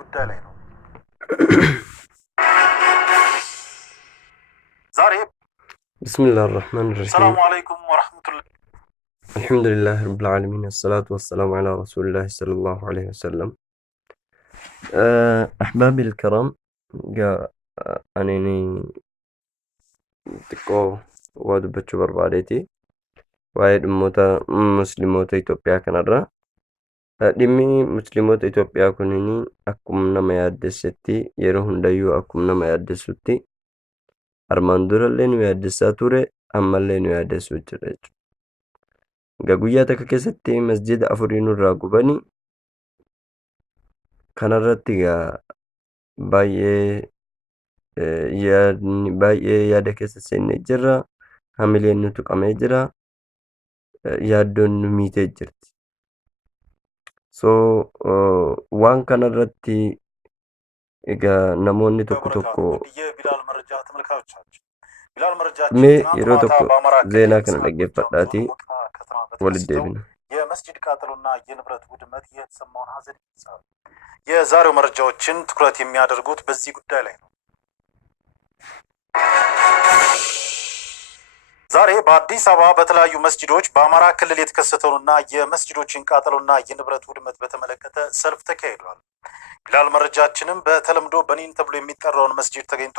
ጉዳይ ላይ ነው ዛሬ بسم الله الرحمن الرحيم ሰላም አለይኩም ወራህመቱላሂ الحمد لله رب العالمين الصلاة والسلام على رسول الله صلى الله عليه وسلم أحبابي الكرام جاء أنني تكو وادبتشو برباديتي وايد مسلموتا إثيوبيا كنرا dhimmi musliimoota Itoophiyaa kunniin akkuma nama yaaddessetti yeroo hundayyuu akkuma nama yaaddessutti armaan durallee nu yaaddessaa ture ammallee nu yaaddessuu jira jechuudha. Egaa guyyaa takka keessatti masjida afurii nurraa gubanii kanarratti egaa baay'ee yaada keessa seennee jirra. Hamileen nu tuqamee jira. Yaaddoon nu miitee jirti. So waan kanarratti egaa namoonni tokko mee yeroo tokko zeenaa kana dhaggeeffadhaatii walitti deebina. የመስጂድ ቃጠሎና የንብረት ውድመት የተሰማውን ሀዘን ይገልጻሉ። የዛሬው መረጃዎችን ትኩረት የሚያደርጉት በዚህ ጉዳይ ላይ ነው። ዛሬ በአዲስ አበባ በተለያዩ መስጂዶች በአማራ ክልል የተከሰተውንና የመስጂዶችን ቃጠሎና የንብረት ውድመት በተመለከተ ሰልፍ ተካሂዷል። ቢላል መረጃችንም በተለምዶ በኒን ተብሎ የሚጠራውን መስጂድ ተገኝቶ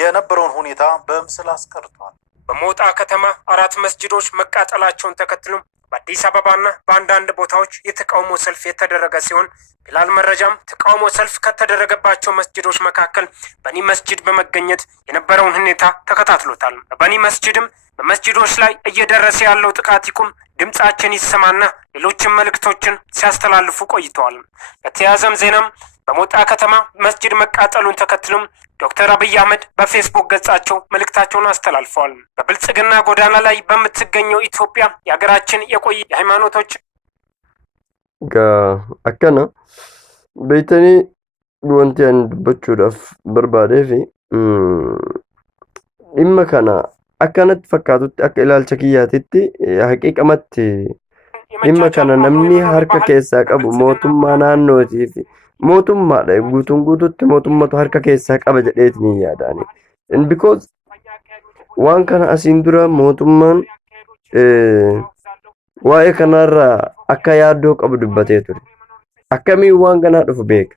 የነበረውን ሁኔታ በምስል አስቀርቷል። በሞጣ ከተማ 4 መስጂዶች መቃጠላቸውን ተከትሎ በአዲስ አበባና በአንዳንድ ቦታዎች የተቃውሞ ሰልፍ የተደረገ ሲሆን ቢላል መረጃም ተቃውሞ ሰልፍ ከተደረገባቸው መስጂዶች መካከል በኒ መስጂድ በመገኘት የነበረውን ሁኔታ ተከታትሎታል። በኒ መስጂድም በመስጂዶች ላይ እየደረሰ ያለው ጥቃት ይቁም፣ ድምጻችን ይሰማና ሌሎችም መልእክቶችን ሲያስተላልፉ ቆይተዋል። በተያያዘም ዜናም በሞጣ ከተማ መስጂድ መቃጠሉን ተከትሎም ዶክተር አብይ አህመድ በፌስቡክ ገጻቸው መልእክታቸውን አስተላልፈዋል። በብልጽግና ጎዳና ላይ በምትገኘው ኢትዮጵያ የሀገራችን የቆየ የሃይማኖቶች akkana beeytanii wanti ani dubbachuudhaaf barbaadeef dhimma kana akkanatti fakkaatutti akka ilaalcha kiyyaatitti haqiiqamatti dhimma kana namni harka keessaa qabu mootummaa naannootii fi mootummaadha. Guutuun guututti mootummatu harka keessaa qaba jedheetiin yaadani. Because waan kana asiin dura mootummaan waa'ee kanarraa akka yaaddoo qabu dubbatee ture. Akkamiin waan kanaa dhufu beeka.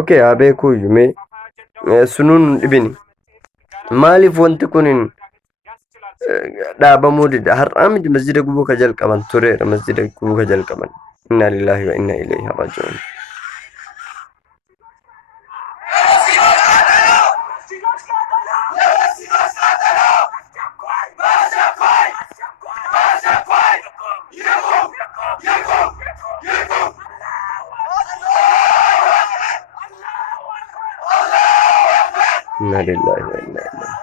Okay, haa beekuu iyyuu mee sunuun dhibini. Maaliif wanti kun dhaabamuu dida? Har'aa miti masjida gubuu ka jalqaban tureera. Masjida gubuu ka jalqaban. Inna lillahi wa inna ilayhi raaji'uun. Inna lillahi wa inna ilayhi